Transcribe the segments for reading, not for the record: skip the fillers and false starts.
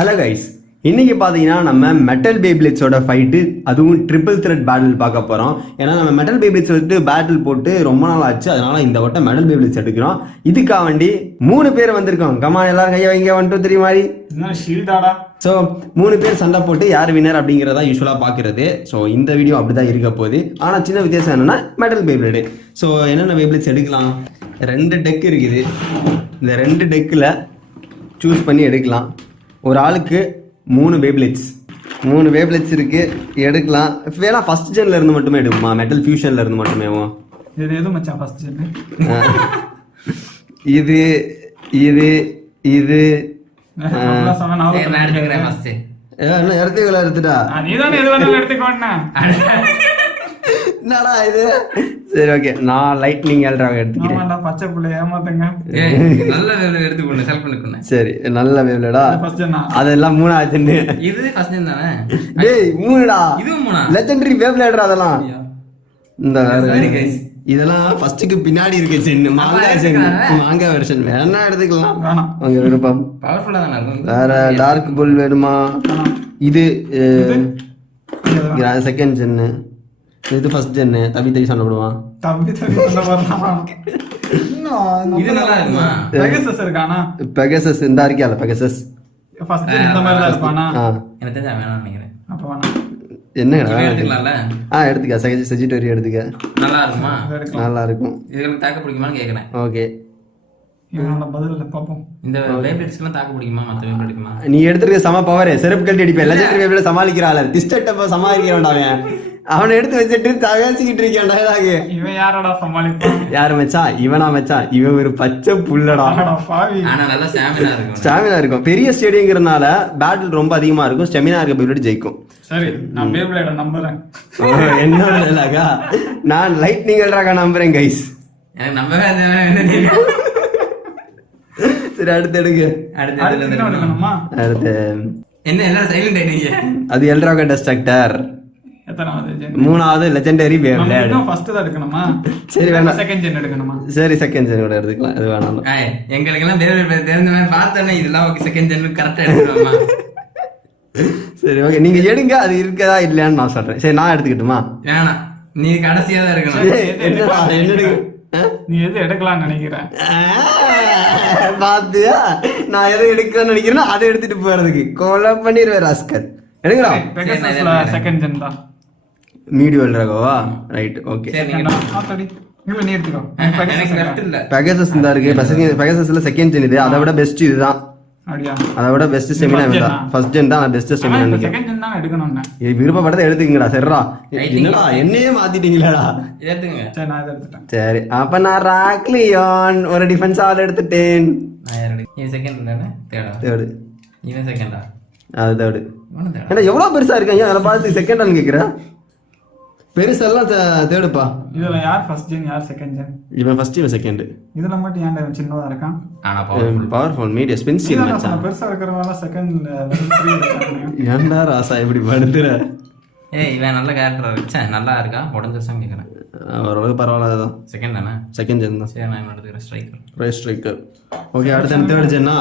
Hello guys, இன்னைக்கு பார்த்தீங்கன்னா நம்ம மெட்டல் பேபிளிட்ஸோட ஃபைட்டு, அதுவும் ட்ரிபிள் த்ரெட் பேட்டில் பார்க்க போகிறோம். ஏன்னா நம்ம மெட்டல் பேபிளிட்ஸ் வந்துட்டு பேட்டில் போட்டு ரொம்ப நாள் ஆச்சு, அதனால இந்த வட்டம் மெட்டல் பேபிளிட்ஸ் எடுக்கிறோம். இதுக்காக வேண்டி 3 பேர் வந்திருக்கோம். கமா எல்லாரும் கையை வைங்க, 1 2 3 மாதிரி. ஸோ 3 பேர் சண்டை போட்டு யார் வின்னர் அப்படிங்கிறதா யூஸ்வலாக பார்க்குறது. ஸோ இந்த வீடியோ அப்படி தான் இருக்க போகுது. ஆனால் சின்ன வித்தியாசம் என்னென்னா மெட்டல் பேபிளிட். ஸோ என்னென்ன பேபிளிட்ஸ் எடுக்கலாம்? 2 டெக் இருக்குது. இந்த 2 டெக்கில் சூஸ் பண்ணி எடுக்கலாம். ஒரு ஆளுக்கு 3 பேபிளிட்ஸ் இருக்கு, எடுக்கலாம். வேணா ஃபர்ஸ்ட் ஜென்ல இருந்து மட்டுமே எடுக்குமா? மெட்டல் ஃபியூஷன்ல இருந்து மட்டுமே? இது எது மச்சான் ஃபர்ஸ்ட் ஜென்? இது இது இது நான் சொன்னா நான் எடுத்துக்கிறேன் ஃபர்ஸ்ட். என்ன எடுத்துட்டா? நீதானே எது வேணாலும் எடுத்துக்கோன்னா. என்னடா இது? சரி ஓகே, நான் லைட்னிங் எல்ட்ராக எடுத்துக்கிறேன். ஆமாடா, பச்சை புள்ள ஏமாத்துங்க. நல்ல வேவ்ல எடுத்துக்கணும், செலக்ட் பண்ணிக்கணும். சரி, நல்ல வேவ்லடா. ஃபர்ஸ்ட் ஜென் அதெல்லாம் 3ஆவது ஜென். இது ஃபர்ஸ்ட் ஜென் தானே? டேய் 3டா. இதுவும் 3ஆ? லெஜெண்டரி வேவ்லடா அதெல்லாம். இந்த சரி गाइस, இதெல்லாம் ஃபர்ஸ்ட்க்கு பின்னாடி இருக்கு ஜென். மாங்கா வெர்ஷன் வேணா எடுத்துக்கலாம், வேணாம் உங்க விருப்பம். பவர்ஃபுல்லா தான இருக்கும். வேற டார்க் புல் வேணுமா? இது செகண்ட் ஜென். இது ஃபர்ஸ்ட் ஜென். தவி சண்டை போடுவான். தம்பி சண்டை போடுறான். இது நல்லா இருக்குமா? பெகசஸ் இருக்கானா? பெகசஸ் இந்த இருக்கியால? பெகசஸ் ஃபர்ஸ்ட் ஜென் இந்த மாதிரி தான் இருப்பானா? எனக்கு தெரிஞ்சா வேணாம்னு நினைக்கிறேன். அப்ப வேணாம். என்னடா எடுத்துக்கலாம்ல? எடுத்துக்க. செஜிட்டரி எடுத்துக்க. நல்லா இருக்குமா? நல்லா இருக்கும். இதுக்கு தாக்க பிடிக்குமான்னு கேக்குறேன். ஓகே, இவனோட பதில்ல பாப்போம். இந்த வேவ்லெட்ஸ்க்குலாம் தாக்க பிடிக்குமா? மத்த வேவ்லெட் எடுக்குமா? நீ எடுத்துருக்க சம பவர். செருப்பு கழட்டி அடிப்பேன். லெஜெண்டரி வேவ்ல சமாளிக்கிறாள். டிஸ்டர்ட் சமாளிக்கிறான். அவனை எடுத்து வச்சுட்டு தகச்சிக்கிட்டு இருக்கான் டயலாக். இவன் யாரடா சமாளிப்பான்? யாரு மச்சான்? இவனா மச்சான்? இவன் ஒரு பச்சை புல்லடா. பாவி. ஆனா நல்லா ஸ்டாமினா இருக்கும். ஸ்டாமினா இருக்கும். பெரிய ஸ்டேடியம்ங்கிறதுனால பேட்டில் ரொம்ப அதிகமா இருக்கும். ஸ்டெமினா இருக்க பேபிள் ஜெயிக்கும். சரி, நான் பேபிளேட நம்புறேன். என்ன டயலாகா? நான் லைட்னிங் எல்ட்ராக நம்புறேன் கைஸ். எனக்கு நம்பவே அந்த சரி, அடுத்து எடுங்க. அடுத்து எடுக்கணுமா? அடுத்து என்ன எல்லாரும் சைலண்ட் ஆயிட்டீங்க? அது எல்ட்ராக டெஸ்ட்ரக்டர். எத்தனாவது ஜென்? 3ஆவது லெஜெண்டரி வேவ்லேட். இன்னும் ஃபர்ஸ்ட் தான் எடுக்கணுமா? சரி வேணாம், செகண்ட் ஜென் எடுக்கணுமா? சரி செகண்ட் ஜென் கூட எடுத்துக்கலாம். அது வேணாம். எங்களுக்கு எல்லாம் வேவ்லெட் தெரிஞ்ச மாதிரி பார்த்தோன்னே இதெல்லாம் ஓகே, செகண்ட் ஜென் கரெக்டா எடுக்கணுமா? சரி ஓகே, நீங்க எடுங்க. அது இருக்கதா இல்லையான்னு நான் சொல்றேன். சரி, நான் எடுத்துக்கிட்டுமா? வேணாம், நீ கடைசியா தான் இருக்கணும். என்னடா என்ன? நீ எது எடுக்கலாம்னு நினைக்கிறேன்? பாத்தியா, நான் எதை எடுக்கலாம்னு நினைக்கிறேன்னா அதை எடுத்துட்டு போறதுக்கு கொலை பண்ணிடுவேன் ராஸ்கல். எடுக்கலாம். பெகசஸ்ல செகண்ட் ஜென் தான். மீடியோ எல்ட்ராகோவா? Right, okay. சரி, நீங்க ஆத்தடி இல்ல, நீ எடுத்துக்கோ. எனக்கு லெஃப்ட் இல்ல. பெகசஸ் தான் இருக்கு. பெகசஸ்ல செகண்ட் ஜென் இது. அதை விட பெஸ்ட் இதுதான். அப்படியா? அதை விட பெஸ்ட் ஸ்டெமினா இதுதான். ஃபர்ஸ்ட் ஜென் தான் பெஸ்ட் ஸ்டெமினா. செகண்ட் ஜென் தான் எடுக்கணும்னு. விருப்பப்பட்டதை எடுத்துக்கங்கடா. சரிடா, என்னடா என்னையே மாத்திட்டீங்களாடா? ஏத்துங்க. சரி, நான் இதை எடுத்துட்டேன். சரி, அப்ப நான் ராக்லியான் ஒரு டிஃபென்ஸ் ஆள் எடுத்துட்டேன். நான் யாரு? இவன் செகண்ட் தானே? தேடா? தேர்டு. இவன் செகண்டா? அது தேர்டு. இவனும் தேடா? ஏன்னா எவ்வளவு பெருசா இருக்காங்க, அதை பார்த்து செகண்ட் ஆள் கேட்குற. பெருசெல்லாம் தேர்டுப்பா. இதுல யார் ஃபர்ஸ்ட் ஜென், யார் செகண்ட் ஜென்? இவன் ஃபர்ஸ்ட், இவன் செகண்ட். இதுல மட்டும் ஏன்டா இவன் சின்னதா இருக்கான்? ஆனா பவர்ஃபுல் மீடியா ஸ்பென்சிவ் இதான் மச்சான். நான் பெருசா இருக்கிறவங்க செகண்ட் லெவல் 3 இருக்காங்க. ஏன்டா ராசா இப்படி படுத்துற? ஏய், இவன் நல்ல கேரக்டர் இருக்கு. நல்லா இருக்கா? உடஞ்சிருச்சான்னு கேக்குறேன். ஓரளவுக்கு பரவாயில்ல தான். செகண்ட் தானே? செகண்ட் ஜென் தான். சரி, நான் இவன் எடுத்துக்கிறேன். ஸ்ட்ரைக்கர். Right striker. ஓகே, அடுத்து தேர்ட் ஜென்னா?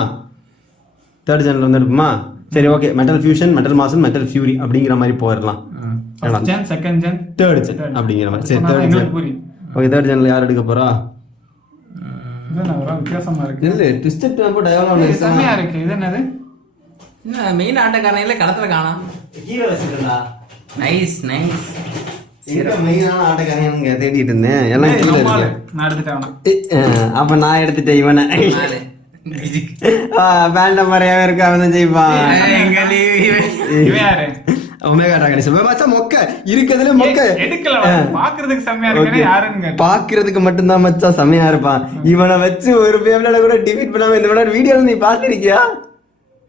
தேர்ட் ஜென்ல வந்து எடுப்போமா? சரி ஓகே, மெட்டல் ஃபியூஷன், மெட்டல் மாசன், மெட்டல் ஃபியூரி அப்படிங்கிற மாதிரி போயிடலாம். First gen, second gen, third gen அப்படிங்கிற மாதிரி. சரி, தேர்ட் ஜென். புரி. ஓகே, தேர்ட் ஜென்ல யார் எடுக்க போறா? இது என்ன ஒரு வித்தியாசமா இருக்கு. இல்ல ட்விஸ்டட் டெம்போ டயலாக் இது செமையா இருக்கு. இது என்னது? என்ன மெயின் ஆட்டக்காரன் இல்ல, களத்துல காணோம். கீழ வச்சிருக்கடா. Nice nice. எங்க மெயினான ஆட்டக்காரங்க தேடிட்டு இருந்தேன். எல்லாம் கீழ இருக்கு. நான் எடுத்துட்டேன். அப்ப நான் எடுத்துட்டேன் இவனை. பேண்ட் நம்பர் இருக்கு, அவன் தான் ஜெயிப்பான். இவன் யாரு? Omega dragon. மச்சான் மொக்க இருக்கதுல மொக்க. எடுக்கல, பாக்குறதுக்கு செமையா இருக்கு. யாருன்னு கேட்டா பாக்குறதுக்கு மட்டும் தான் மச்சான் செமையா இருப்பான். இவனை வச்சு ஒரு பேப்லட கூட டிஃபீட் பண்ணாம இந்த விட வீடியோல நீ பாத்திருக்கியா?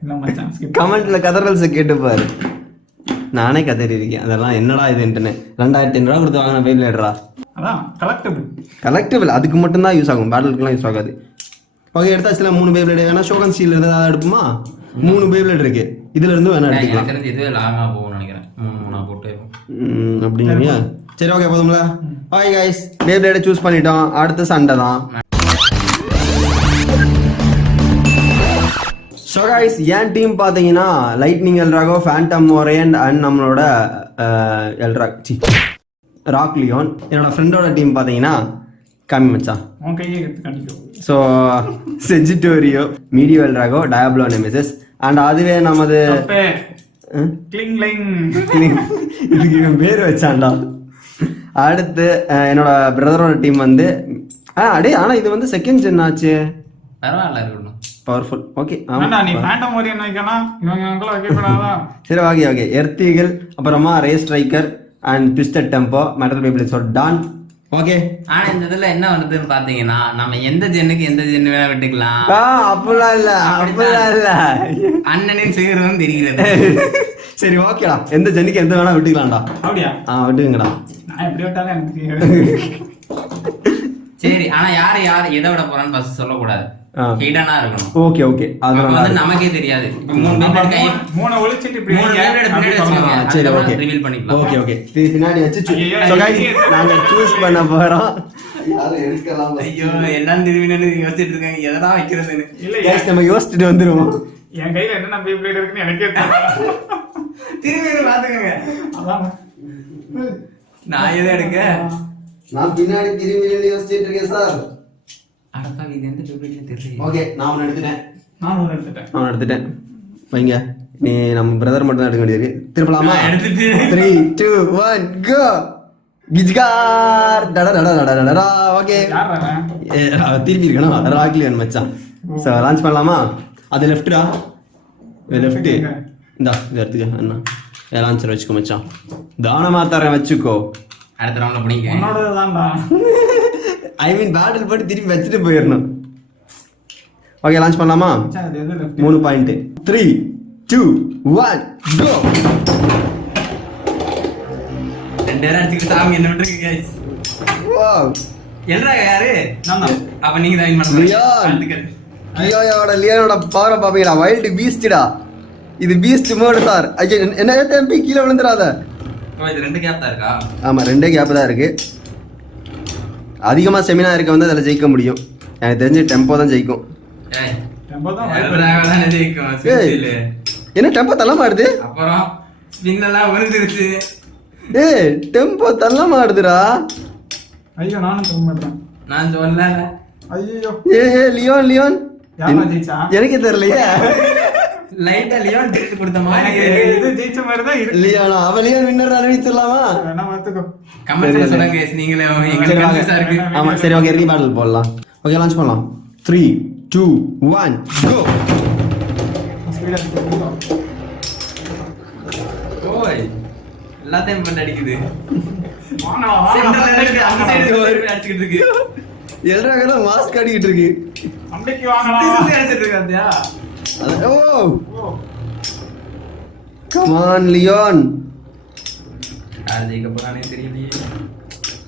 இல்ல மச்சான், ஸ்கிப். கமெண்ட்ல கதறல்ஸ் கேட்டு பாரு. நானே கதறி இருக்கேன். அதெல்லாம் என்னடா இதுன்னு 2500 ரூபா கொடுத்து வாங்கின பேப்லடா. அதான் கலெக்டபிள். கலெக்டபிள் அதுக்கு மட்டும் தான் யூஸ் ஆகும், பேட்டிலுக்குலாம் யூஸ் ஆகாது. ஓகே, எடுத்தாச்சுல 3 பேப்லேட். வேணா ஷோகன் ஸ்டீல் இருந்தா அதை எடுப்புமா? 3 பேப்லேட் இருக்கு, இதுல இருந்து வேணா எடுத்துக்கலாம். எனக்கு இதுவே லாங்கா போகும்னு நினைக்கிறேன். 3 போட்டு அப்படிங்கிறியா? சரி ஓகே, போதும்ல. ஹாய் கைஸ், பேப்லேட்டை சூஸ் பண்ணிட்டோம். அடுத்த சண்டை தான். ஸோ கைஸ் என் டீம் பார்த்தீங்கன்னா லைட்னிங் எல்ராகோ, ஃபேண்டம் ஓரியன்ட் அண்ட் நம்மளோட ராக் லியோன். என்னோட ஃப்ரெண்டோட டீம் பார்த்தீங்கன்னா காமி மச்சான். உன் கையை எடுத்து கண்டிக்கோ. ஸோ செஜிட்டோரியோ, மீடியோ எல்ராகோ, டயாப்ளோ நெமெசிஸ் அண்ட் அதுவே நமது கிளிங் லைன் இதுக்கு இவன் பேர் வச்சான்டா. அடுத்து என்னோட பிரதரோட டீம் வந்து அடே ஆனால் இது வந்து செகண்ட் ஜென் ஆச்சு. பரவாயில்ல இருக்கணும், பவர்ஃபுல். ஓகே நீ ஃபேண்டம் ஓரியன் வைக்கலாம், இவங்க வைக்க கூடாதா? சரி ஓகே எர்த்திகள், அப்புறமா Ray Striker and Twisted Tempo, metal பேபிள்ஸோட டான். ஓகே ஆனா இந்த இதுல என்ன வருதுன்னு பாத்தீங்கன்னா நம்ம எந்த ஜென்னுக்கு எந்த ஜென்னு வேணா விட்டுக்கலாம். அப்படிலாம் இல்ல அண்ணனின் செய்யறதும் தெரிகிறது. சரி ஓகேடா, எந்த ஜென்னுக்கு எந்த வேணா விட்டுக்கலாம்டா. அப்படியா? விட்டுங்கடா. நான் எப்படி விட்டாலும் எனக்கு தெரியாது. சரி, ஆனா யாரு எதை விட போறான்னு ஃபர்ஸ்ட் சொல்லக்கூடாது, ஹிடனா இருக்கணும். ஓகே அப்ப வந்து நமக்கே தெரியாது. இப்ப மூணு ஒளிச்சிட்டு இப்படி சரி ஓகே ரிவீல் பண்ணிக்கலாம். ஓகே பின்னாடி வச்சு சோ गाइस நாங்க சூஸ் பண்ண போறோம். யாரை எடுக்கலாம்? ஐயோ எல்லாம் திருவினன்னு யோசிச்சிட்டு இருக்காங்க, எதனா வைக்கிறதுன்னு. இல்ல गाइस நம்ம யோசிச்சுட்டு வந்துருவோம். என் கையில என்ன பேப்ளேட் இருக்குன்னு எனக்கே தெரியல. திருவினு பாத்துக்கங்க. அதான் நான் எதை எடுக்க? நான் பின்னாடி திரும்பி யோசிச்சிட்டு இருக்கேன் சார். அடப்பா, இது எந்த பேப்ளேட்ல தெரியல. ஓகே நான் ஒன்னு எடுத்துட்டேன். நான் எடுத்துட்டேன். வைங்க, நீ நம்ம பிரதர் மட்டும் தான் எடுக்க வேண்டியது. திருப்பலாமா? எடுத்துட்டு 3 2 1 கோ. கிஜ்கார் டடடடடடடடா. ஓகே திருப்பி இருக்கணும். ராக்லியன் மச்சான். சோ லான்ச் பண்ணலாமா? அது லெஃப்ட்டா? லெஃப்ட். இந்தா இது எடுத்துக்க அண்ணா. லான்ச்சர் வச்சுக்கோ மச்சான். தானமா தரேன் வச்சுக்கோ. அடுத்த ரவுண்ட்ல புடிங்க. உன்னோடதான்டா. ஐ மீன் பேட்டில் போட்டு திருப்பி வச்சுட்டு போயிடணும். ஓகே லான்ச் பண்ணலாமா? அது எது லெஃப்ட்? 3 பாயிண்ட். 3 2 1 கோ. ரெண்டு நேரம் அடிச்சுக்கிட்டு சாமி என்ன விட்டுருக்கு गाइस. வாவ். என்னடா யாரு? நான் தான். அப்ப நீங்க தான் வின் பண்ணீங்க. லியோன். லியோனோட பவரை பாப்பீங்களா? வைல்ட் பீஸ்டா. இது பீஸ்ட் மோட் சார். ஐயா என்ன தம்பி கீழே விழுந்துறாத. இது ரெண்டு கேப் தான் இருக்கா? ஆமா ரெண்டே கேப் தான் இருக்கு. அதிகமா செமினா இருக்க வந்து அதில் ஜெயிக்க முடியும். எனக்கு தெரிஞ்சு டெம்போ தான் ஜெயிக்கும். ஏய் டெம்போ தான் தானே ஜெயிக்கும். ஸ்பின்ல என்ன டெம்போ தள்ள மாடுது? அப்புறம் ஸ்பின் எல்லாம் விழுந்துருச்சு. ஏய் டெம்போ தள்ள மாடுதுடா. ஐயோ நானும் தூங்க மாட்டேன். நான் சொல்லல. ஐயோ ஏய் லியோன் யாரா ஜெயிச்சா? எனக்கே தெரியலையே. லைட்டா லியோன் டிக்கெட் கொடுத்த மாதிரி இது ஜெயிச்ச மாதிரி தான் இருக்கு. லியோனா அவ லியோன் வின்னர் அறிவிச்சிடலாமா? வேணா பாத்துக்கோ. கமெண்ட்ஸ்ல சொல்லுங்க guys, நீங்களே எங்களுக்கு கன்ஃபியூஸா இருக்கு. ஆமா சரி ஓகே ரீ பேட்டில் போடலாம். ஓகே லான்ச் பண்ணலாம். 3 2 1 கோ. ஸ்பீடா இருக்கு. ஓய் எல்லாத்தையும் பண்ண அடிக்குது. வாங்க சென்டர்ல இருக்கு, அந்த சைடு அடிச்சிட்டு இருக்கு. எல்லாரும் மாஸ்க் அடிக்கிட்டு இருக்கு. அம்பேக்கு வாங்கலாம். சுத்தி அடிச்சிட்டு இருக்காதியா? ஓ கம் ஆன் லியோன். யார் ஜெயிக்க போறானே தெரியலையே.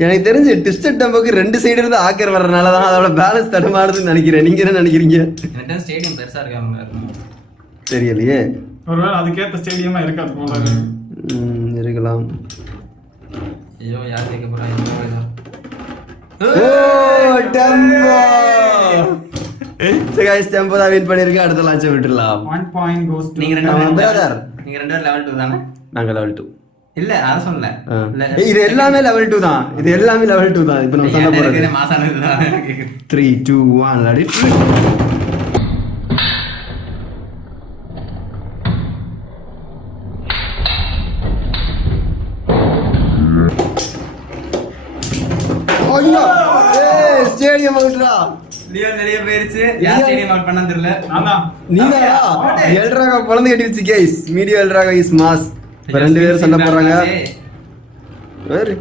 எனக்கு தெரிஞ்சு ட்விஸ்டட் டெம்போக்கு ரெண்டு சைடு இருந்து ஆக்கர் வர்றதுனால தான் அதோட பேலன்ஸ் தடுமாறுதுன்னு நினைக்கிறேன். நீங்க என்ன நினைக்கிறீங்க? எனக்கு ஸ்டேடியம் பெருசா இருக்காங்க. தெரியலையே. ஒருவேளை அதுக்கேற்ற ஸ்டேடியமா இருக்காது போல. இருக்கலாம். ஐயோ யார் ஜெயிக்க போறாங்க? ஓ டெம்போ. சரி गाइस டெம்போ தான் வின் பண்ணிருக்கு. அடுத்த லான்ச் விட்டுறலாம். 1 பாயிண்ட் கோஸ் டு நீங்க ரெண்டு பிரதர். நீங்க ரெண்டு பேரும் லெவல் 2 தானே? நாங்க லெவல் 2. இல்ல அத சொல்லல. இது எல்லாமே லெவல் 2 தான். இது எல்லாமே லெவல் 2 தான். இப்போ நம்ம சண்டை போறது மாசானது தான். 3 2 1 லடி. ஐயோ ஏய் ஸ்டேடியம் அவுட்ரா. லியோன் நிறைய பேருச்சு. யார் ஸ்டேடியம் அவுட் பண்ணா தெரியல. நான்தான். நீங்களா? எல்ராகோ குழந்தை கட்டிடுச்சு guys. Meteo L Drago is mass. ரெண்டு பேரும் சண்டை போடுறாங்க. வேறு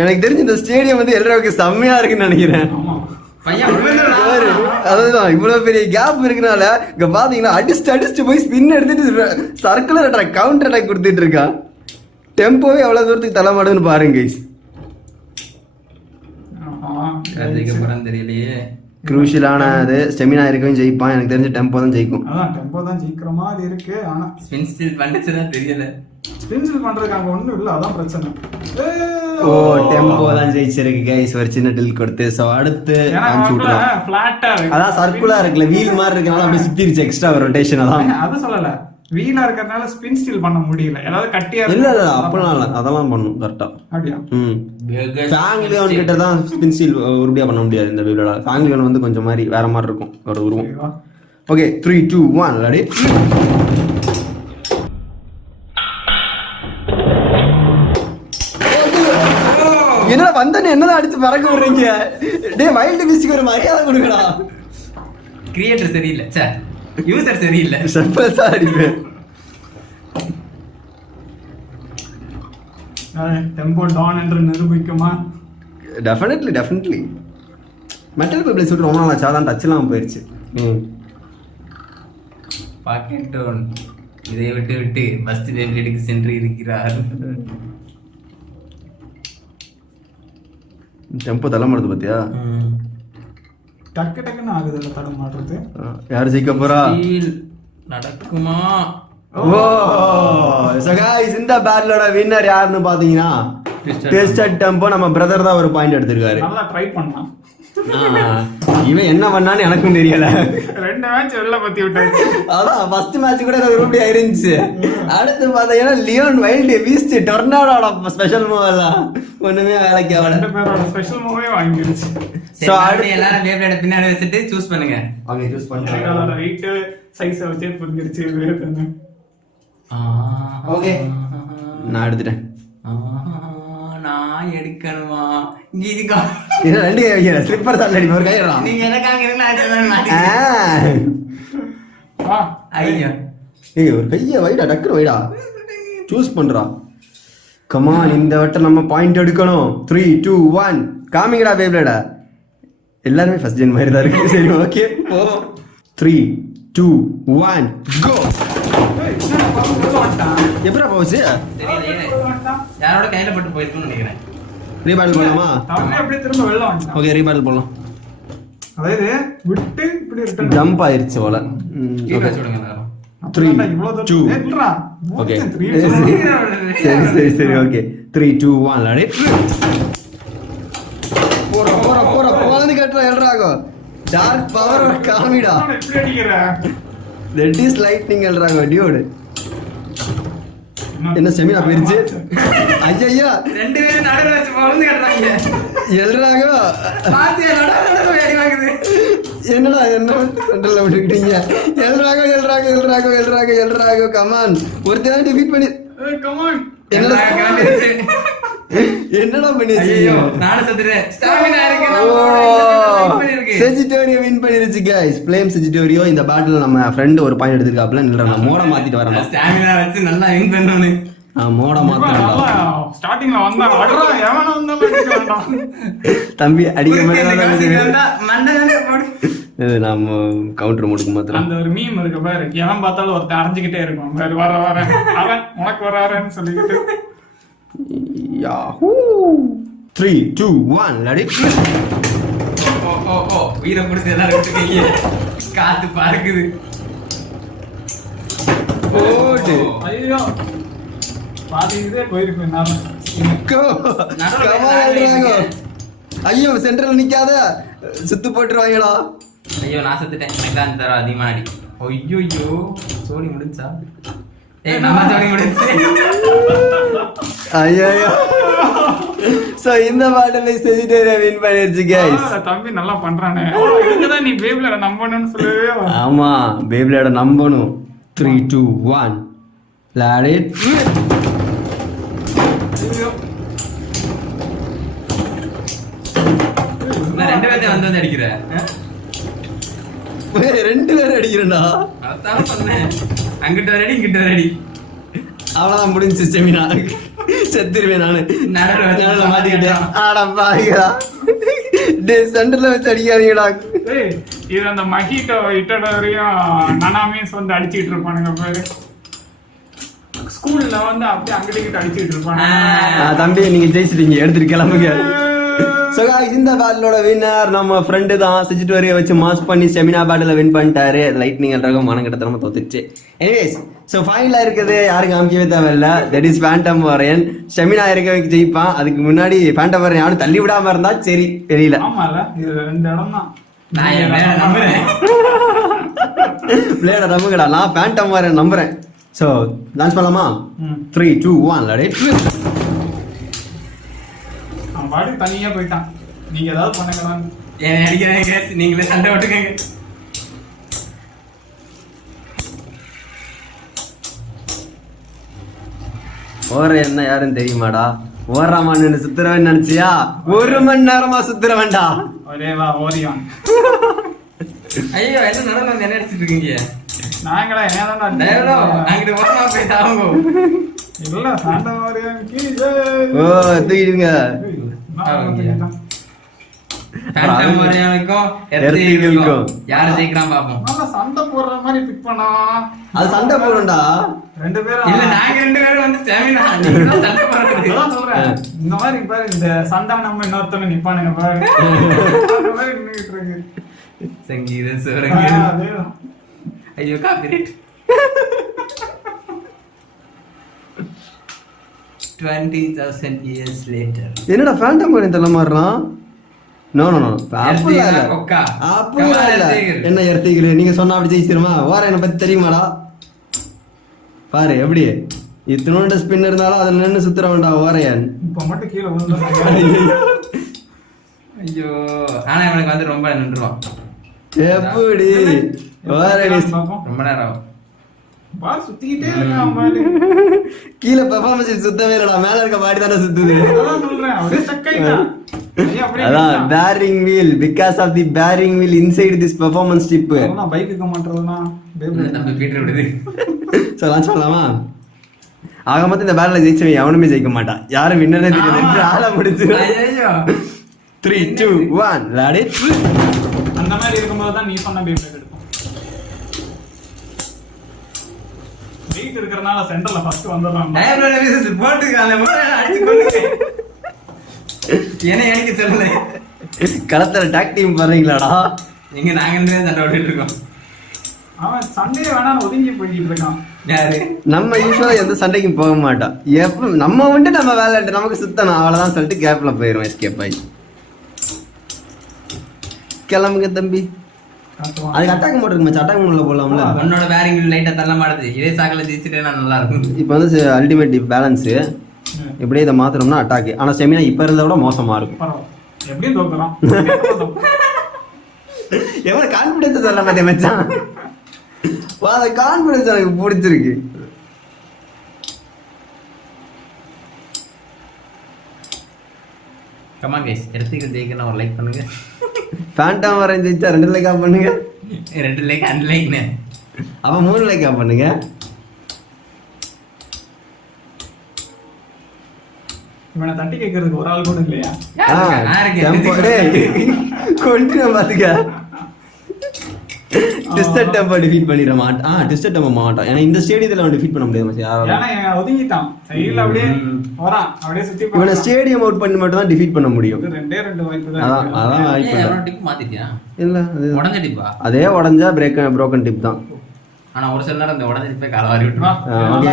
எனக்கு தெரிஞ்சு இந்த ஸ்டேடியம் வந்து எல்ராகோக்கு செம்மையா இருக்குன்னு நினைக்கிறேன். ஆமா. பையன் வேறு அதுதான் இவ்வளவு பெரிய கேப் இருக்கனால இங்க பாத்தீங்கன்னா அடிச்சுட்டு போய் ஸ்பின் எடுத்துட்டு சர்க்குலர் அட்டாக் கவுண்டர் அட்டாக் கொடுத்துட்டு இருக்கான். டெம்போவே எவ்வளவு தூரத்துக்கு தலைமாடுன்னு பாருங்க गाइस. ஜெயிக்க போறான்னு தெரியலையே. குரூஷியலான அது ஸ்டெமினா இருக்கவும் ஜெயிப்பான். எனக்கு தெரிஞ்ச டெம்போ தான் ஜெயிக்கும். அதான் டெம்போ தான் ஜெயிக்கிற மாதிரி இருக்கு. ஆனா ஸ்பின் ஸ்டில் பண்ணிச்சுதான் தெரியல. ஸ்பின்சில் பண்றதுக்கு அங்க ஒண்ணும் இல்ல, அதான் பிரச்சனை. ஓ டெம்போ தான் ஜெயிச்சிருக்கு கைஸ், ஒரு சின்ன டில் கொடுத்து. சோ அடுத்து காமிச்சு விட்டுலாம். பிளாட்டா இருக்கு, அதான் சர்க்குலா இருக்குல்ல, வீல் மாதிரி இருக்கனால அப்படியே சுத்திருச்சு, எக்ஸ்ட்ரா ரொட்டேஷன். அதான் அது சொல்லல, வீலா இருக்கறனால ஸ்பின் ஸ்டீல் பண்ண முடியல. ஏதாவது கட்டியா இல்ல இல்ல அப்பலாம் இல்ல, அதெல்லாம் பண்ணும் கரெக்டா. அப்படியா? ஃபேங்லியோன் கிட்ட தான் ஸ்பின் ஸ்டீல் உருப்படியா பண்ண முடியாது இந்த வீலோட. ஃபேங்லியோன் வந்து கொஞ்சம் மாதிரி வேற மாதிரி இருக்கும் ஒரு உருவம். Okay 3 2 1 ready. என்னடா வந்தனே என்னடா அடிச்சு பறக்க விடுறீங்க? டேய் வைல்ட் பீஸ்ட்க்கு ஒரு மரியாதை கொடுங்கடா. கிரியேட்டர் சரியில்லை சார், யூசர் சரியில்லை. சர்ப்ரைஸா அடிப்பேன். டெம்போ டான் என்று நிரூபிக்குமா? டெஃபினெட்லி மெட்டல் பேப்ளேட் சுட்டு ரொம்ப நாள் ஆச்சு, அதான் டச்லாம் போயிருச்சு. பாக்கெட் டோன் இதை விட்டு விட்டு ஃபர்ஸ்ட் பேப்ளேட்டுக்கு சென்று இருக்கிறார். டெம்போ தள்ளமாடுது பாத்தியா? டக்கு டக்குன்னு ஆகுது இல்ல தடம் மாட்டுறது. யார் ஜெயிக்க போறா? நடக்குமா? ஓ சோ गाइस இந்த பேட்டிலோட வின்னர் யாருன்னு பாத்தீங்கன்னா ட்விஸ்டட் டெம்போ. நம்ம பிரதர் தான் ஒரு பாயிண்ட் எடுத்திருக்காரு. நல்லா ட்ரை பண்ணான். இவன் என்ன பண்ணான்னு எனக்கும் தெரியல. 2 மேட்ச் வெளில பத்தி விட்டாரு. அதான் ஃபர்ஸ்ட் மேட்ச் கூட எனக்கு ரூபி ஆயிருந்துச்சு. அடுத்து பாத்தீங்கன்னா லியோன் வைல்ட் பீஸ்ட் டொர்னாடோட ஸ்பெஷல் மூவ் எல்லாம் ஒண்ணுமே வேலைக்கு ஆகல. 2 பேரோட ஸ்பெஷல் மூவே வாங்கிருச்சு. சோ அடுத்து எல்லாரும் பேப்ளேட் பின்னாடி வச்சிட்டு சூஸ் பண்ணுங்க. ஓகே சூஸ் பண்ணுங்க. அதோட வெயிட் சைஸ் வச்சே புரிஞ்சிருச்சு இது தானே. ஓகே நான் எடுத்துட்டேன். நான் எடுக்கணுமா? கீதிகா இது ரெண்டு கையில ஸ்லிப்பர் சாலடி ஒரு கையில. நீங்க எனக்காக இருந்தா வா ஐயா ஏய் ஒரு கையை வைடா, டக்குனு வைடா, சூஸ் பண்றா. கமான் இந்த வட்டம் நம்ம பாயிண்ட் எடுக்கணும். 3 2 1 காமிங்கடா பேப்ளேடா. எல்லாரும் ஃபர்ஸ்ட் ஜென் மாதிரி தான் இருக்கு. சரி ஓகே போ. 3 2 1 கோ. எப்பரா போச்சு? யாரோட கையில பட்டு போயிருக்குன்னு நினைக்கிறேன். ரீபேட்டில் பண்ணலாமா? தம்பி அப்படியே திரும்ப வெளில வந்துட்டான். ஓகே ரீபேட்டில் பண்ணலாம். அதாவது விட்டு இப்படி ரிட்டர்ன் ஜம்ப் ஆயிருச்சு போல. கீழ ஓகே வச்சுடுங்க எல்லாரும். 3 இவ்வளவு 2 ஏட்றா. ஓகே 3 சரி ஓகே 3 2 1 ரெடி. போற போனது கட்டற எல்றாகோ. டார்க் பவர் காமிடா. இப்படி அடிக்குற. That is lightning L Drago dude. என்ன செமினா போயிருச்சு? ஐயா 2 பேரும் நடுவுல வச்சு பவுந்து கட்டறாங்க. எல்றாகோ பாத்தியா நடுவுல அடி வாங்குது. என்னடா என்ன சென்டர்ல விட்டுட்டீங்க? எல்றாகோ கமான் ஒருத்தன் டிஃபீட் பண்ணி. Come on. என்னடா பண்ணிச்சு? ஐயோ நானும் செத்துறேன். ஸ்டாமினா இருக்கு நம்ம பண்ணிருக்கு. செஜிட்டோரியோ வின் பண்ணிருச்சு गाइस. ஃப்ளேம் செஜிட்டோரியோ இந்த பேட்டில் நம்ம ஃப்ரெண்ட் ஒரு பாயிண்ட் எடுத்துக்காப்ல. நில்ற நான் மோட மாத்திட்டு வரேன். ஸ்டாமினா வச்சு நல்லா வின் பண்ணனும். மோட மாத்திரலாம். ஸ்டார்டிங்ல வந்தா அடறா எவன வந்தாலும் அடிக்க வேண்டாம். தம்பி அடிக்க வந்தா மாட்டேன். மண்டனே போடு. இது நம்ம கவுண்டர் முடுக்கு மாத்திரம். அந்த ஒரு மீம் இருக்கு பாரு, எவன் பார்த்தாலும் ஒருத்தன் அரைஞ்சுக்கிட்டே இருக்கும் பாரு, வர அவன் உனக்கு வராறன்னு சொல்லிக்கிட்டு. Yahoo 3 2 1 ready. ஓ வீர புடிச்சு எல்லாரும் விட்டுக்கீங்க. காத்து பறக்குது. ஓடு ஐயோ பாதி இதே போயிருக்கு. நான் ஐயோ சென்ட்ரல் நிக்காத, சுத்து போட்டுருவாங்களா? ஐயோ நான் செத்துட்டேன். எனக்கு தான் தர அதிகமா அடி. ஐயோ சோடி முடிஞ்சா? நம்ம சோடி முடிஞ்சு. ஐயோ சோ இந்த பாட்டில் செஜிட்டோரியோ வின் பண்ணிருச்சு गाइस. தம்பி நல்லா பண்றானே. இதுதான் நீ பேப்ளேட நம்பணும்னு சொல்லவே. ஆமா பேப்ளேட நம்பணும். 3 2 1 let it. நான் 2 பேர்த்தையும் வந்து அடிக்கிறேன். 2 பேர் அடிக்கிறேன்டா. அதான் சொன்னேன். அங்கிட்ட வரடி இங்கிட்ட வரடி. அவ்வளவுதான் முடிஞ்சு செமினா. செத்துருவேன் நானு. நடுவுல மாட்டிக்கிட்டேன். ஆடா பாவிகளா. டேய் சென்டர்ல வச்சு அடிக்காதீங்கடா. ஏய் இது அந்த மஹிட்டோ இட்டடோரியும் நனாமீஸ் வந்து அடிச்சிட்டு இருப்பானுங்க பாரு. ஸ்கூல்ல வந்து அப்படியே அங்கிட்ட அடிச்சிட்டு இருப்பானுங்க. தம்பி நீங்க ஜெயிச்சிட்டீங்க, எடுத்துட்டு கிளம்புங்க. ஸோ இந்த பேட்டிலோட வின்னர் நம்ம ஃப்ரெண்டு தான் சிஜிட் வரைய வச்சு மாஸ் பண்ணி செமினா பேட்டில் வின் பண்ணிட்டாரு. லைட்னிங் ரகம் மனம் கிட்டத்தனமா தோத்துச்சு. எனிவேஸ் ஸோ ஃபைனலாக இருக்குது யாரும் காமிக்கவே தேவையில்ல. That is Phantom warrior. Seminar இருக்க ஜெயிப்பான். அதுக்கு முன்னாடி ஃபேண்டம் வாரியன் யாரும் தள்ளி விடாம இருந்தா சரி தெரியல. பிளேட நம்புங்கடா. நான் ஃபேண்டம் வாரியன் நம்புறேன். ஸோ லான்ச் பண்ணலாமா? 3 2 1 ரைட். அவன் பாடி தனியா போயிட்டான். நீங்க ஏதாவது பண்ணுங்க. என்ன அடிக்கிறீங்க? நீங்களே சண்டை விட்டுக்கங்க. ஓர என்ன யாருன்னு தெரியுமாடா? ஓராமான்னு சுத்துறவன் நினைச்சியா? 1 மணி நேரமா சுத்துறவன்டா. ஒரே வா ஓரியான். ஐயோ என்ன நடந்து என்ன அடிச்சிட்டு இருக்கீங்க? நாங்களா என்னடா டேவலோ அங்கிட்டு போறமா போய் தாவுங்க. இல்ல ஃபேண்டம் வாரியன் கீழே. ஓ தூக்கிடுங்க. ஃபேண்டம் வாரியனுக்கும் எர்த்திகளுக்கும் யார் ஜெயிக்கறான் பாப்போம். நல்லா சண்டை போடுற மாதிரி பிக் பண்ணா. அது சண்டை போடுறா. ரெண்டு பேரும் இல்ல நாங்க ரெண்டு பேரும் வந்து ஸ்டாமினா நீங்க தான் சண்டை போடுறது. அதான் சொல்றேன். இந்த மாதிரி பாரு இந்த சண்டை நம்ம இன்னொருத்தன நிப்பானுங்க பாரு. அந்த மாதிரி நின்னுட்டு இருக்கு. சங்கீத சோரங்க. அதேதான். ஐயோ காப்பிரைட். 20,000 years later. என்னடா ஃபேண்டம் வாரியன் தள்ள மாறறான்? No no no. அப்பல கொக்கா. அப்பல என்ன எர்த்திகள் நீங்க சொன்னா அப்படி ஜெயிச்சிருமா? வாரியனை பத்தி தெரியுமாடா? பாரு எப்படி இத்தனோட ஸ்பின் இருந்தாலும் அதுல நின்னு சுத்துறவன்டா வாரியன். இப்ப மட்டும் கீழே விழுந்துட்டாங்க. ஐயோ ஆனா இவனுக்கு வந்து ரொம்ப நின்றுவான். எப்படி வாரியன் ரொம்ப நேரம் பால் சுத்திக்கிட்டே இருக்கான் பாரு. கீழ பெர்ஃபார்மன்ஸ் சுத்தவே இல்லடா. மேல இருக்க பாடி தான சுத்துது. அதான் சொல்றேன். அப்படியே ஸ்டக் ஆயிட்டான். அதான் bearing wheel because of the bearing wheel inside this performance chip. நான் பைக்குக்கு மாட்டறதுனா நம்ம பீட்டர் விடுது. சோ லான்ச் பண்ணலாமா? ஆக மொத்தம் இந்த பேட்டில் ஜெயிச்சவன் எவனுமே ஜெயிக்க மாட்டான். யாரும் வின்னரே தெரியல. ஆள முடிச்சு. ஐயோ 3 2 1 லாடி. அந்த மாதிரி இருக்கும்போது தான் நீ சொன்ன பேபிள் எடுக்கும். வெயிட் இருக்கறனால சென்டர்ல ஃபர்ஸ்ட் வந்துறான். டயப்லோட விசஸ் போட்டுக்கால அடிச்சு கொள்ளுங்க. என்ன எனக்கு சொல்லல. களத்துல டாக் டீம் பாருங்களாடா. எங்க நாங்க ரெண்டு பேரும் சண்டை ஓடிட்டு இருக்கோம். அவன் சண்டையே வேணாம் ஒதுங்கி போயிட்டு இருக்கான். யாரு? நம்ம யூசுவலா எந்த சண்டைக்கும் போக மாட்டோம். எப்ப நம்ம வந்து நம்ம வேலை நமக்கு சுத்தணும் அவ்வளவுதான் சொல்லிட்டு கேப்ல போயிடும். எஸ்கேப் ஆகி கிளம்புங்க தம்பி. அதுக்கு அட்டாக் மோட் இருக்கு. அட்டாக் மோட்ல போடலாம்ல. உன்னோட பேரிங் லைட்டா தள்ள மாட்டுது. இதே சாக்கல ஜெயிச்சிட்டேனா நல்லா இருக்கும். இப்போ வந்து அல்டிமேட் பேலன்ஸ் இப்படியே இதை மாத்தினோம்னா அட்டாக். ஆனா செமினா இப்ப இருந்தத விட மோசமா இருக்கும். பரவாயில்லை எப்படியும் தோக்குறான். எவ்வளவு கான்பிடன்ஸ் சொல்ல மாட்டேன் மச்சான். அந்த கான்பிடன்ஸ் எனக்கு பிடிச்சிருக்கு. கமான் गाइस எர்த்திகள் ஜெயிக்கணும் ஒரு லைக் பண்ணுங்க. ஃபேண்டம் வாரியன் ஜெயிச்சா 2 லைக் ஆஃப் பண்ணுங்க. 2 லைக் அண்ட் லைக்னே. அப்ப 3 லைக் ஆஃப் பண்ணுங்க. இவனை தட்டி கேட்கறதுக்கு ஒரு ஆள் கூட இல்லையா? கொண்டு பாத்துக்க. ட்விஸ்டட் டெம்போ டிஃபீட் பண்ணிர மாட்டான். ட்விஸ்டட் டெம்போ மாட்டான். ஏன்னா இந்த ஸ்டேடியத்துல அவன் டிஃபீட் பண்ண முடியாது மச்சான். ஏன்னா ஒதுங்கிட்டான். சைடுல அப்படியே வரான். அப்படியே சுத்தி போறான். இவனை ஸ்டேடியம் அவுட் பண்ணி மட்டும் தான் டிஃபீட் பண்ண முடியும். ரெண்டே வாய்ப்பு தான். அதான் வாய்ப்பு. ஏன் டிப் மாத்திட்டியா? இல்ல அது உடைஞ்ச டிப்பா? அதே உடைஞ்சா broken டிப் தான். ஆனா ஒரு சில நேரம் இந்த உடைஞ்ச டிப்பே கால வாரி விட்டுரும். ஓகே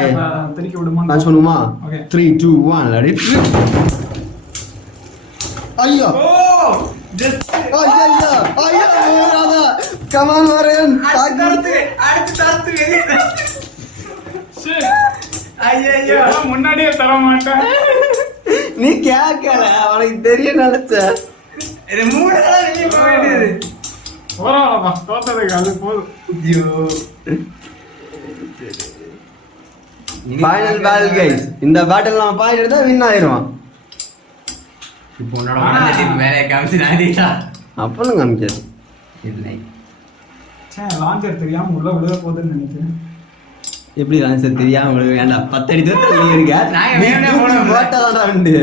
திருக்கி விடுமா? லான்ச் பண்ணுமா? Okay 3 2 1 ready. ஐயோ ஜஸ்ட் ஐயோ ஐயோ ராதா கம் ஆன் வாரியன் அடுத்து ஐயோ முன்னாடியே தர மாட்டேன். நீ கேட்கல அவனுக்கு தெரிய நினைச்ச. இது மூணு தடவை வெளியே போக வேண்டியது. போறாளப்பா தோத்ததுக்கு அது போதும். ஐயோ ஃபைனல் பேட்டில் கைஸ். இந்த பேட்டில் நம்ம பாயிண்ட் எடுத்தா வின் ஆயிருவான். இப்போ உன்னோட உடஞ்ச டிப் வேலையை காமிச்சு நாடிட்டா. அப்பளும் காமிக்காது. இல்லை சே லாஞ்சர் தெரியாம உள்ள விழுக போகுதுன்னு நினைக்கிறேன். எப்படி ஆன்சர் தெரியாம உங்களுக்கு வேண்டாம். 10 அடி தூரத்துல நீங்க இருக்க. நான் வேணே போறேன். போட்டாடா வந்து.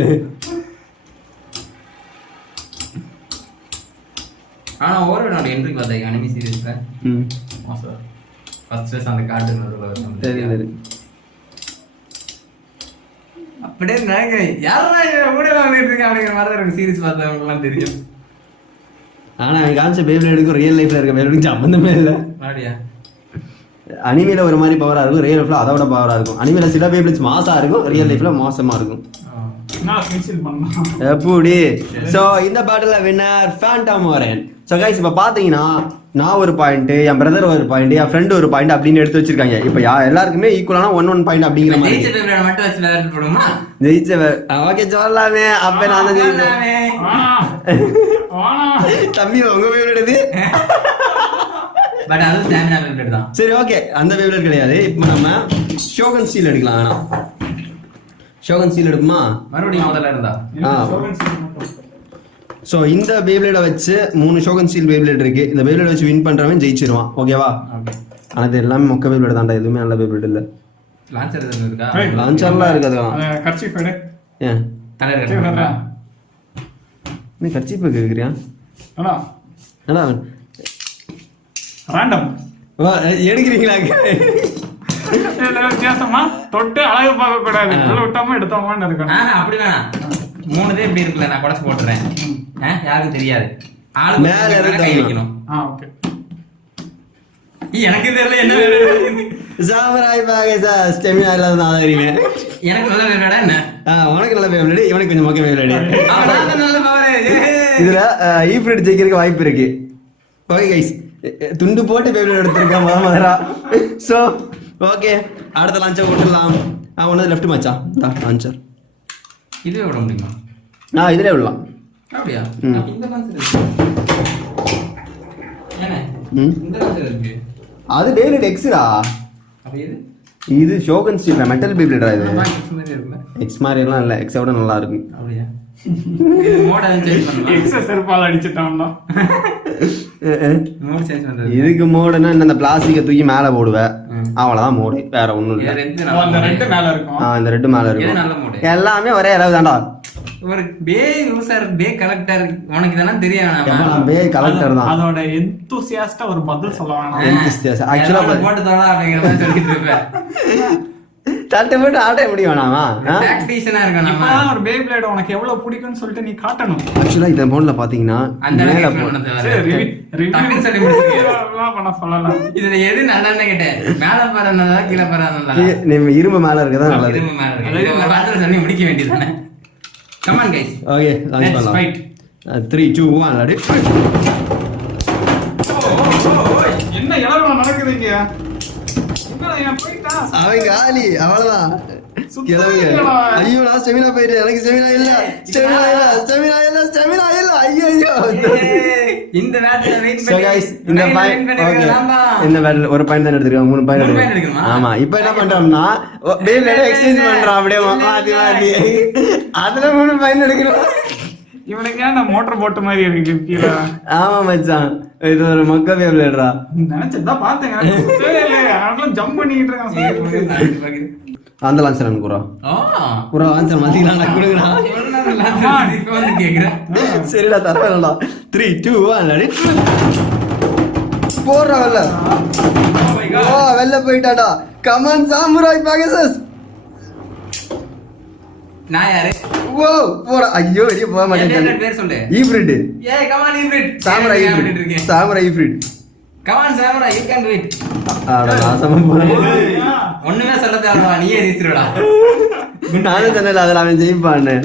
ஆனா ஓவரோட என்ட்ரி பார்த்தா அனிமி சீரிஸ்ல மோசம். ஃபர்ஸ்ட் ரேஸ் அந்த கார்டு நடுவுல தெரியுது. அப்படியே நினைக்கிறேன் யாரா கூட வந்துட்டு இருக்கேன் அப்படிங்கிற மாதிரி தான் எனக்கு சீரிஸ் பார்த்தவங்கலாம் தெரியும். ஆனா அவன் காமிச்ச பேப்ளேடுக்கும் ரியல் லைஃப்ல இருக்க பேப்ளேடுக்கும் சம்பந்தமே இல்லை. அப்படியா? அனிமேல ஒரு மாதிரி பவரா இருக்கும், ரியல் லைஃப்ல அதோட பவரா இருக்கும். அனிமேல சில பேப்ளேட்ஸ் மாசா இருக்கும், ரியல் லைஃப்ல மோசமா இருக்கும். எப்படி? சோ இந்த battle winner Phantom Warren. So guys இப்போ பார்த்தீங்கன்னா நான் ஒரு பாயிண்ட், என் பிரதர் ஒரு பாயிண்ட், என் ஃப்ரெண்டு ஒரு பாயிண்ட் அப்படின்னு எடுத்து வச்சிருக்காங்க. இப்போ எல்லாருக்குமே ஈக்குவலான 1 பாயிண்ட் அப்படிங்கிற மாதிரி. மட்டும் வச்சு விளையாட்டு போடுமா? ஜெயிச்சவர் ஓகே சொல்லலாமே. அப்ப நான் தான் ஜெயிச்சேன். தம்பி உங்க ஃபேவரட் இது. பட் அது ஸ்டாமினா ஃபேவரட் தான். சரி ஓகே, அந்த ஃபேவரட் கிடையாது. இப்போ நம்ம ஷோகன் ஸ்டீல் எடுக்கலாம். வேணாம், ஷோகன் ஸ்டீல் எடுக்குமா? மறுபடியும் முதல்ல இருந்தா. ஸோ இந்த பேப்ளேடை வச்சு 3 ஷோகன் ஸ்டீல் பேப்ளேட் இருக்கு. இந்த பேப்ளேட் வச்சு வின் பண்றவன் ஜெயிச்சிருவான். ஓகேவா? ஆனால் இது எல்லாமே மொக்க பேப்ளேட் தான்டா, எதுவுமே நல்ல பேப்ளேட் இல்லை. லான்ச்சர் எதுவும் இருக்கா? லான்ச்சர்லாம் இருக்கு. அதெல்லாம் ஏன் நீ கர்ச்சீப்பு கேட்குறியா? ஏன்னா எடுக்கிறீங்களா? வித்தியாசமா தொட்டு அழகு பார்க்க கூடாது, விட்டாம எடுத்தோமான்னு இருக்கணும். அப்படி வேணாம். 3 தான் இப்படி இருக்குல்ல, நான் குறைச்சு போட்டுறேன். யாருக்கும் தெரியாது. ஆளு மேல கை வைக்கணும். எனக்கு தெரியல என்ன சாமராய் பாகேசா ஸ்டெமினா இல்லாத நான் அறிவேன். எனக்கு நல்ல வேலைடா என்ன? உனக்கு நல்ல ஃபேவரட், இவனுக்கு கொஞ்சம் மொக்க ஃபேவரட். நல்ல பவர். இதுல ஈஃப்ரிட் ஜெயிக்கிறதுக்கு வாய்ப்பு இருக்கு. ஓகே கைஸ், துண்டு போட்டு ஃபேவரட் எடுத்திருக்கேன் முதல்ல. ஸோ ஓகே, அடுத்த லான்ச்சர் போட்டுடலாம். ஒன்று லெஃப்ட் மச்சான் லான்ச்சர். இதுவே விட முடியுமா? இதிலே விடலாம். அப்படியா? இந்த லான்ச்சர் இந்த லான்ச்சர் இருக்கு. அது டேவிட் எக்ஸ்ரா. அப்ப இது ஷோகன் ஸ்டீல் மெட்டல் பேப்ளேடா. இது எக்ஸ் மாதிரி இருக்குல? எக்ஸ் மாதிரிலாம் இல்லை, எக்ஸை விட நல்லா இருக்கு. அப்படியா? இது மோட் சேஞ்ச் பண்ணலாம். எக்ஸ் செருப்பால அடிச்சிட்டோம்னா மோட் சேஞ்ச் பண்றது. இதுக்கு மோடுனா இந்த பிளாஸ்டிக்கை தூக்கி மேலே போடுவேன், அவ்வளவுதான் மோடு, வேற ஒண்ணும் இல்லை. அந்த ரெட் மேல இருக்கும். இந்த ரெட் மேல இருக்கும். நல்ல மோடு. எல்லாமே ஒரே அளவு தான்டா. ஒரு பே யூசர் பே கலெக்டர் உனக்கு இதெல்லாம் தெரியும். பே கலெக்டர் தான். அதோட எந்தூசியாஸ்டா ஒரு பதில் சொல்ல வேணாம். எந்தூசியாஸ்ட் ஆக்சுவலா போட்டு தரடா அப்படிங்கிற மாதிரி சொல்லிட்டு இருப்பேன். தட்டை போட்டு ஆட்ட முடியும் வேணாமா? டாக்டிஷனா இருக்க நம்ம. இப்பதான் ஒரு பேப்ளேட் உனக்கு எவ்வளவு பிடிக்கும்னு சொல்லிட்டு நீ காட்டணும். ஆக்சுவலா இந்த போன்ல பாத்தீங்கன்னா அந்த மேல ரிவ்யூ சொல்லி முடிச்சிருக்கீங்க. பண்ண சொல்லலாம். இதுல எது நல்லன்னு கேட்டேன். மேல பாறனதா கீழ பாறனதா? நீ இரும்பு மேல இருக்கதா நல்லது. இரும்பு மேல இருக்கு. இது ஒரு வார்த்தை சொல்லி முடிக்க வேண்டியதானே. Come on guys. Okay, launch பண்ணலாம். ஃபைட். 3 2 1 ரெடி. என்ன எலவன நடக்குதுங்க? அவன் காலி, அவ்வளவுதான். ஐயோ, நான் ஸ்டெமினா போயிட்டேன். எனக்கு ஸ்டெமினா இல்ல. ஐயோ இந்த மேட்ச்ல வெயிட் பண்ணி இந்த பேட்டில் ஒரு பாயிண்ட் தான் எடுத்துருக்காங்க. 3 பாயிண்ட் எடுக்கணும். ஆமா, இப்போ என்ன பண்றோம்னா பேப்ளேட் எக்ஸ்சேஞ்ச் பண்றோம். அப்படியே மாத்தி மாத்தி அதுல 3 பாயிண்ட் எடுக்கணும். இவனுக்கு ஏன் மோட்டர் போட்ட மாதிரி இருக்கு கீழே? ஆமா மச்சான், இது ஒரு மொக்க பேப்ளேட்ரா. நினைச்சதான் பார்த்தேன், ஜம்ப் பண்ணிட்டு இருக்கான். அந்த லான்ச்சர் எனக்கு குறா லான்ச்சர் மாத்திக்கலாம் நான் கொடுக்குறேன். சரிடா, தரவேடா. 3 2 1 ரெடி. போடுறா வெள்ள. வெளில போயிட்டாடா. Come on samurai பாகேசஸ். நான் யாரு? ஓ போடா. ஐயோ, வெளிய போக மாட்டேன். பேர் சொல்லு. ஈஃப்ரிட். ஏய் come on Ifrit. Samurai Ifrit. Samurai Ifrit. Come on samurai, you can do it. நாசமா போறா. ஒண்ணுமே சொல்ல தேவைடா, நீயே ஜெயிச்சிருடா. நானும் சொன்னல அதெல்லாம் அவன் ஜெயிப்பான்னு.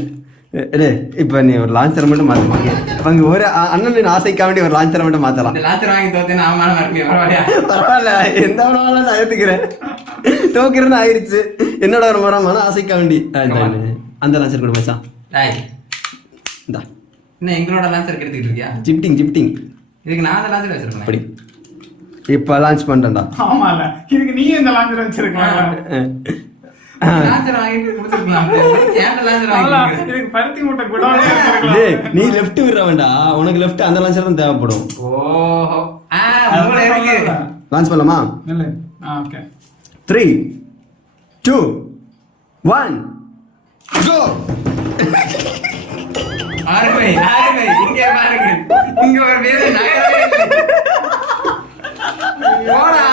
இப்ப நீ ஒரு லான்ச்சர் மட்டும் மாத்தலாம். அங்க ஒரு அண்ணன் ஆசைக்காக வேண்டி ஒரு லான்ச்சர் மட்டும் மாத்தலாம். லான்ச்சர் வாங்கி தோத்தேன்னா அவமான மாட்டேன். பரவாயில்ல, எந்த வேணாலும் நான் ஏத்துக்கிறேன். தோக்குறேன்னு ஆயிடுச்சு. என்னோட ஒரு மரமான ஆசைக்காக வேண்டி அந்த லான்ச்சர் கூட மச்சான். இந்தா என்ன எங்களோட லான்ச்சர் எடுத்துக்கிட்டு இருக்கியா? ஜிப்டிங் இதுக்கு நான் அந்த லான்ச்சர் வச்சிருக்கேன். அப்படி இப்ப லான்ச் பண்றேன்டா. ஆமால, இதுக்கு நீ இந்த லான்ச்சர் வச்சிருக்கலாம். லான்ச்சர் வாங்கிட்டு கொடுத்துக்கலாம். ஏன் லான்ச்சர் வாங்கிட்டு இதுக்கு பருத்தி மூட்டை குடோனே இருக்கலாம். டேய், நீ லெஃப்ட் விடுறவன்டா. உனக்கு லெஃப்ட் அந்த லான்ச்சர் தான் தேவைப்படும். ஓஹோ, உங்கள இருக்கு. லான்ச் பண்ணலாமா? இல்ல. ஓகே. 3 2 1 கோ. ஆறுமை இங்க பாருங்க. இங்க ஒரு வேலை நகரவே இல்லை. போடா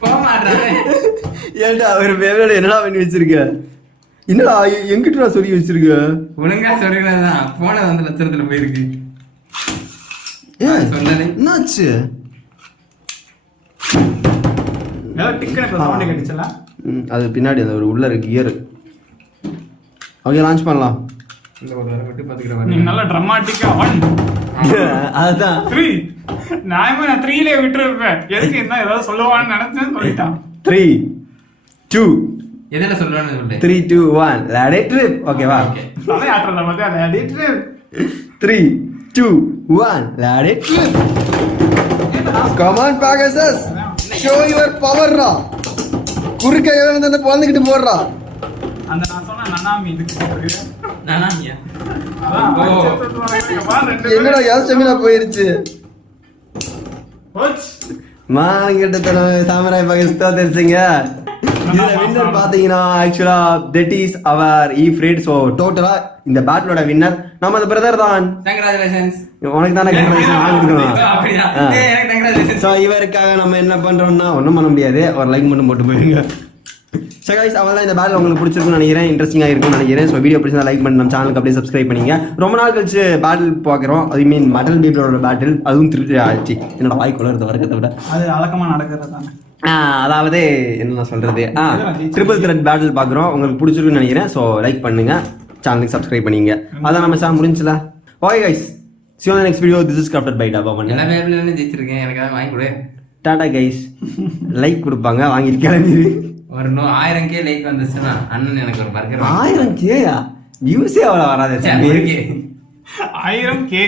போமாட்டா. ஏன்டா ஒரு பேரோட என்னடா பண்ணி வச்சிருக்க? என்னடா எங்கிட்ட சொல்லி வச்சிருக்க? ஒழுங்கா சொல்றீங்களா? போன வந்து லட்சத்துல போயிருக்கு. சொன்னதே என்னாச்சு? ஏதோ டிக்கெட் சவுண்ட் கேட்டுச்சல. அது பின்னாடி அந்த ஒரு உள்ள இருக்கு கியர். ஓகே லான்ச் பண்ணலாம். இந்த ஒரு தடவை மட்டும் நீ பாத்துக்கிறேன். நல்லா டிராமாட்டிக்கா 1 அதுதான் 3 நான் 3ல விட்டுருப்பேன். எதுக்கு என்ன ஏதாவது சொல்லுவான்னு நினைச்சேன் சொல்லிட்டான். 3 2 எதுல சொல்றான்னு சொல்லு. 3 2 1 லேட் ட்ரிப். ஓகேவா? ஓகே. அதே ஆட்றத பத்தி அதை edit 3 2 1 let it rip. Come on Pegasus, show your power ரா. குறுக்க இவன் வந்து போந்துக்கிட்டு போடுறா. அந்த நான் சொன்ன நனாமி இதுக்கு போட்டுருக்கு. நானாமியா? அதான் ஓ. என்னடா யாஸ்டமினா போயிருச்சு. கோச் மாங்கிட்ட தர சாமராய் பாகிஸ்தான் தெரிஞ்சுங்க. இதுல வின்னர் பாத்தீங்கன்னா ஆக்சுவலா தட் இஸ் அவர் ஈஃப்ரேட். சோ டோட்டலா இந்த பேட்டிலோட வின்னர் நமது பிரதர் தான். கங்க்ராச்சுலேஷன்ஸ். உனக்கு தானே congratulations கொடுக்கணும். அப்படியா? எனக்கு கங்க்ராச்சுலேஷன்ஸ். ஸோ இவருக்காக நம்ம என்ன பண்றோம்னா ஒன்றும் பண்ண முடியாது, ஒரு லைக் மட்டும் போட்டு போயிருங்க. ஸோ கைஸ் அவ்வளோ இந்த பேட்டில் உங்களுக்கு பிடிச்சிருக்குன்னு நினைக்கிறேன், இன்ட்ரெஸ்டிங்காக இருக்கும்னு நினைக்கிறேன். ஸோ வீடியோ பிடிச்சா லைக் பண்ணி நம்ம சேனலுக்கு அப்படியே சப்ஸ்கிரைப் பண்ணிங்க. ரொம்ப நாள் கழிச்சு பேட்டில் பார்க்குறோம், அது மீன் மெட்டல் பேபிளோட பேட்டில், அதுவும் திருட்டு ஆச்சு. என்னோட வாய்க்குள்ள இருந்த வர்க்கத்தை விட அது வழக்கமா நடக்கிறது தானே. அதாவது என்ன சொல்றது, ட்ரிபிள் த்ரெட் பேட்டில் பார்க்குறோம். உங்களுக்கு பிடிச்சிருக்குன்னு நினைக்கிறேன். ஸோ லைக் பண்ணுங்க, சேனலுக்கு சப்ஸ்கிரைப் பண்ணிங்க. அதான் நம்ம சேனல் முடிஞ்சுல. Okay guys, see you on the next video. This is crafted by Dabba Manna. எல்லா பேர்லயும் ஜெயிச்சிருக்கேன். எனக்கு அதை வாங்கி கொடு. டாடா கைஸ். லைக் கொடுப்பாங்க, வாங்கிட்டு கிளம்பி. ஒரு 1000K லைக் வந்துச்சுன்னா அண்ணன் எனக்கு ஒரு பர்கர் 1000K வியூஸே அவ்வளோ வராது. 1000K 1000K